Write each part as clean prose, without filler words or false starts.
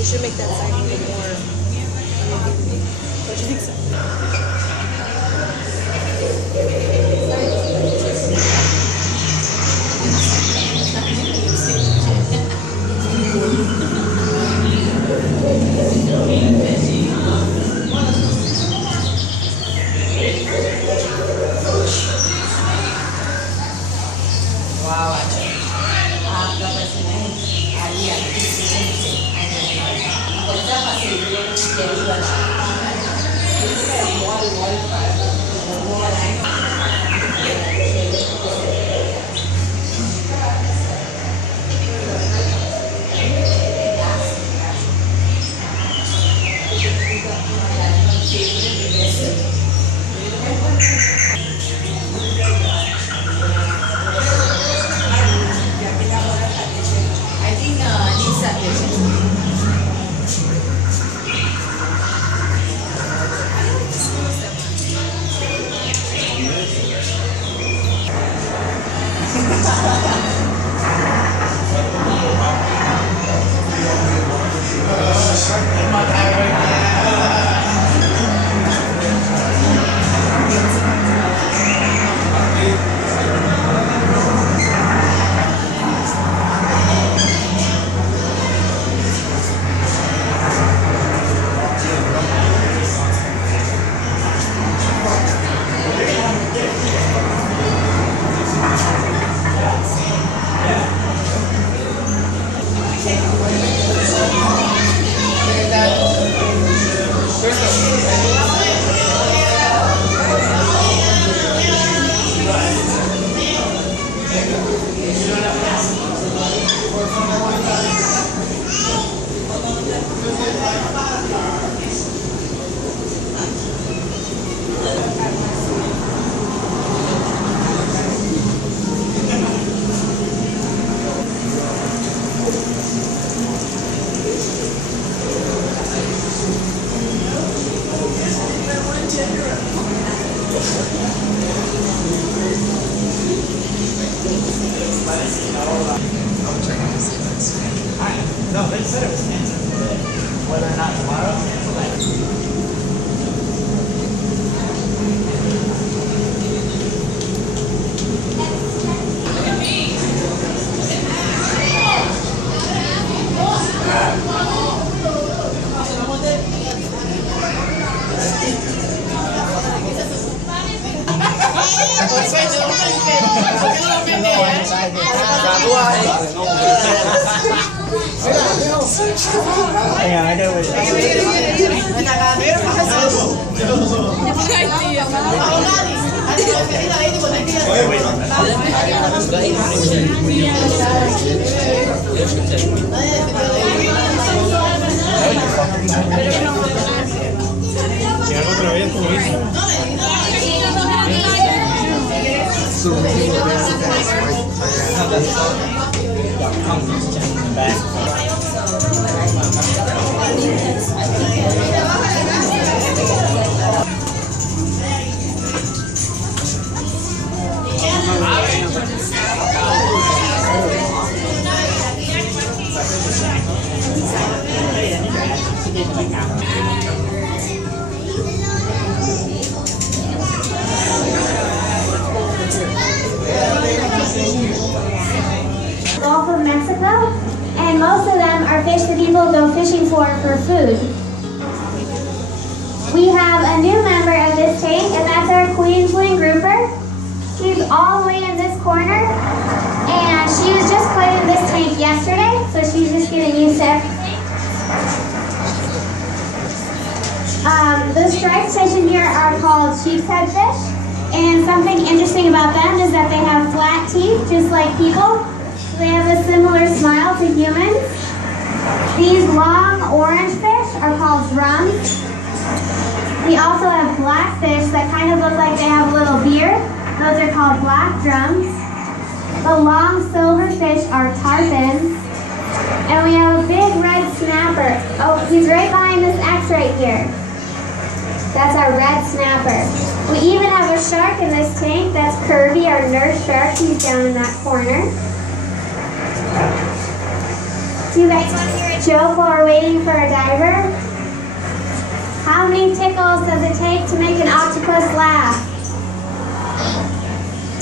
You should make that side a little more. Don't you think so? No, they said it was canceled today. Whether or not tomorrow, cancel that. Ayan, ada wait. Otra vez, como dice. Gulf of Mexico, and most of them are fish that people go fishing for food. We have a new member of this tank, and that's our queen grouper. She's all the way in this corner, and she was just put in this tank yesterday, so she's just getting used to everything. The striped fish in here are called sheep's head fish, and something interesting about them is that they have flat teeth, just like people. They have a similar smile to humans. These long orange fish are called drums. We also have black fish that kind of look like they have a little beard. Those are called black drums. The long silver fish are tarpons. And we have a big red snapper. Oh, he's right behind this X right here. That's our red snapper. We even have a shark in this tank. That's Kirby, our nurse shark. He's down in that corner. Do you guys want to hear a joke while we're waiting for a diver? How many tickles does it take to make an octopus laugh?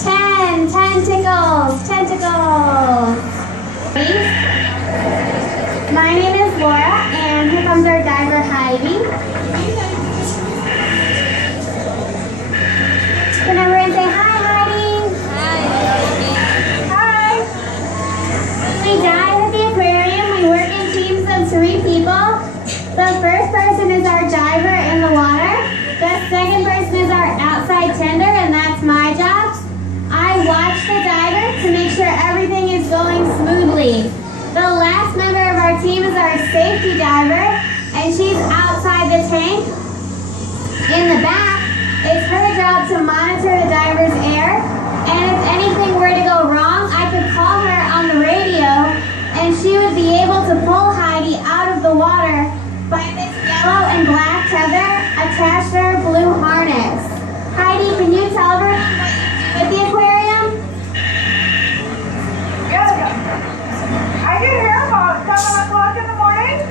10 tickles, 10 tickles. My name is Laura, and here comes our diver, Heidi. Come over and say hi, Heidi. Hi. We dive at the aquarium. We work in teams of 3 people. The first person is our diver in the water. The second person is our outside tender, and that's my job. I watch the diver to make sure everything is going smoothly. The last member of our team is our safety diver, and she's outside the tank. In the back, it's her job to monitor the diver's air, and if anything were to go wrong, I could call her on the radio, and she would be able to pull Heidi out of the water by this yellow and black tether attached to her blue harness. Heidi, can you tell everyone what you do at the aquarium? I get here about 7 o'clock in the morning,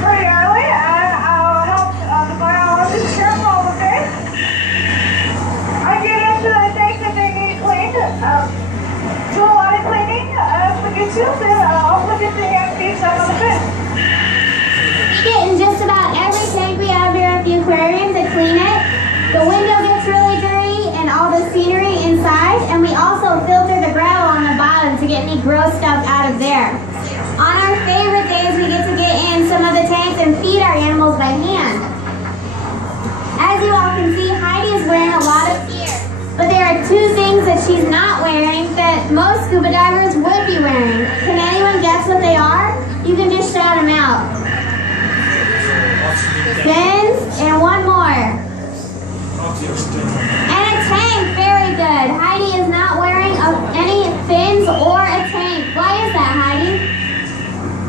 pretty early, and I'll help the biologists care for all the fish. I get into the tank that they need cleaned, do a lot of cleaning, we get to, and also get to empty some of the fish. We get in just about every tank we have here at the aquarium to clean it. The window gets really dirty and all the scenery inside, and we also filter the gravel on the bottom to get any gross stuff out of there. On our favorite days, we get to get in some of the tanks and feed our animals by hand. As you all can see, Heidi is wearing a lot of gear, but there are 2 things that she's not wearing that most scuba divers would be wearing. Can anyone guess what they are? You can just shout them out. Fins, and one more. And a tank, very good. Heidi is not wearing any fins or a tank. Why is that, Heidi?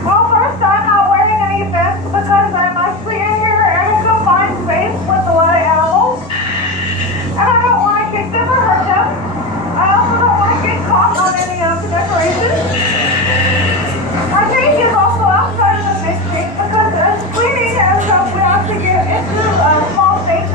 Well, first, I'm not wearing any fins because I'm actually in here in a confined space with a lot of animals. And I don't want to kick them or hurt them. I also don't want to get caught on any of the decorations. Our tank is also outside of the fish tank because as cleaning and stuff, we have to get into small stations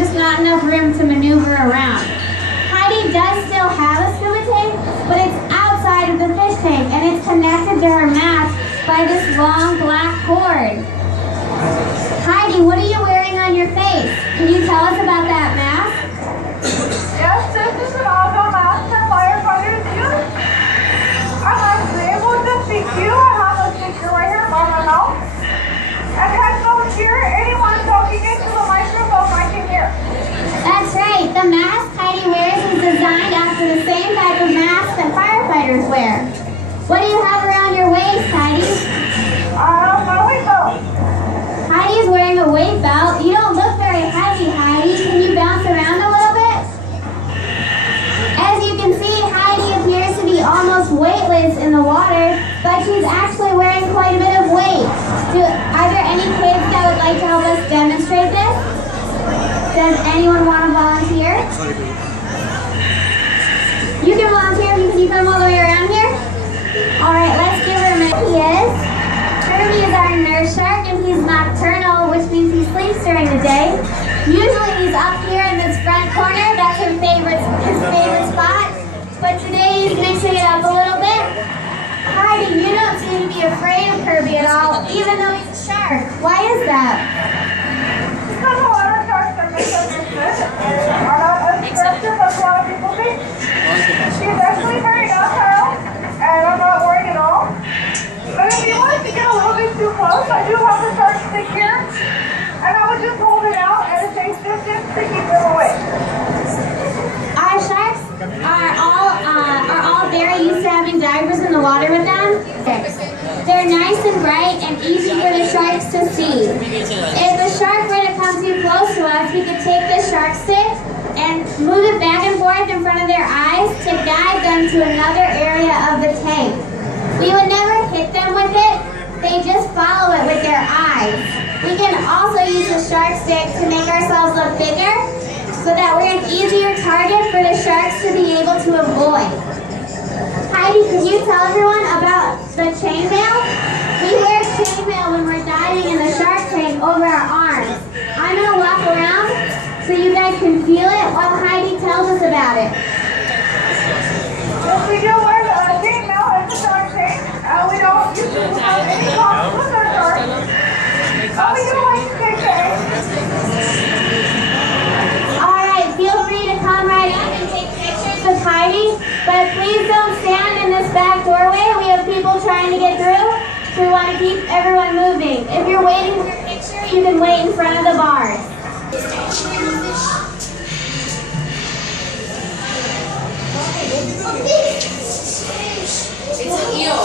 just not enough room to maneuver around. Heidi does still have a scuba tank, but it's outside of the fish tank and it's connected to her mask by this long black cord. Heidi, what are you wearing on your face? Can you tell us about that mask? Yes, this is an auto mask that firefighters use. I'm actually able to speak to you. I have a sticker right here by my mouth. And headphones here. Anyone talking into the microphone I can hear. That's right. The mask Heidi wears is designed after the same type of mask that firefighters wear. What do you have around your waist, Heidi? My weight belt. Heidi is wearing a weight belt. You don't look very heavy, Heidi. Can you bounce around a little bit? As you can see, Heidi appears to be almost weightless in the water, but she's actually wearing quite a bit of weight. Are there any kids that would like to help us demonstrate this? Does anyone want to volunteer? You can volunteer. Can you come all the way around here? All right, let's give her a minute. He is. Kirby is our nurse shark, and he's nocturnal, which means he sleeps during the day. Usually he's up here in this front corner. That's his favorite spot. But today he's mixing it up a little bit. Heidi, you don't seem to be afraid of Kirby at all, even though he's a shark. Why is that? Because a lot of sharks are misunderstood and are not as aggressive as a lot of people think. She's actually very docile, and I'm not worried at all. But if you wanted to get a little bit too close, I do have a shark stick here, and I would just hold it out at a safe distance to keep them away. Our sharks are all very used to having divers in the water with them. They're nice and bright and easy for the sharks to see. If a shark were to come too close to us, we could take the shark stick and move it back and forth in front of their eyes to guide them to another area of the tank. We would never hit them with it, they just follow it with their eyes. We can also use the shark stick to make ourselves look bigger so that we're an easier target for the sharks to be able to avoid. Heidi, could you tell everyone about the chainmail? We wear chainmail when we're diving in the shark tank over our arms. I'm going to walk around so you guys can feel it while Heidi tells us about it. Yes, we do wear the chainmail at the shark tank. We don't usually have any problems with our sharks. But we do like to take the eggs. Alright, feel free to come right up and take pictures with Heidi, but please don't stand in this back doorway. We have people trying to get through, so we want to keep everyone moving. If you're waiting for your picture, you can wait in front of the bars. It's an eel.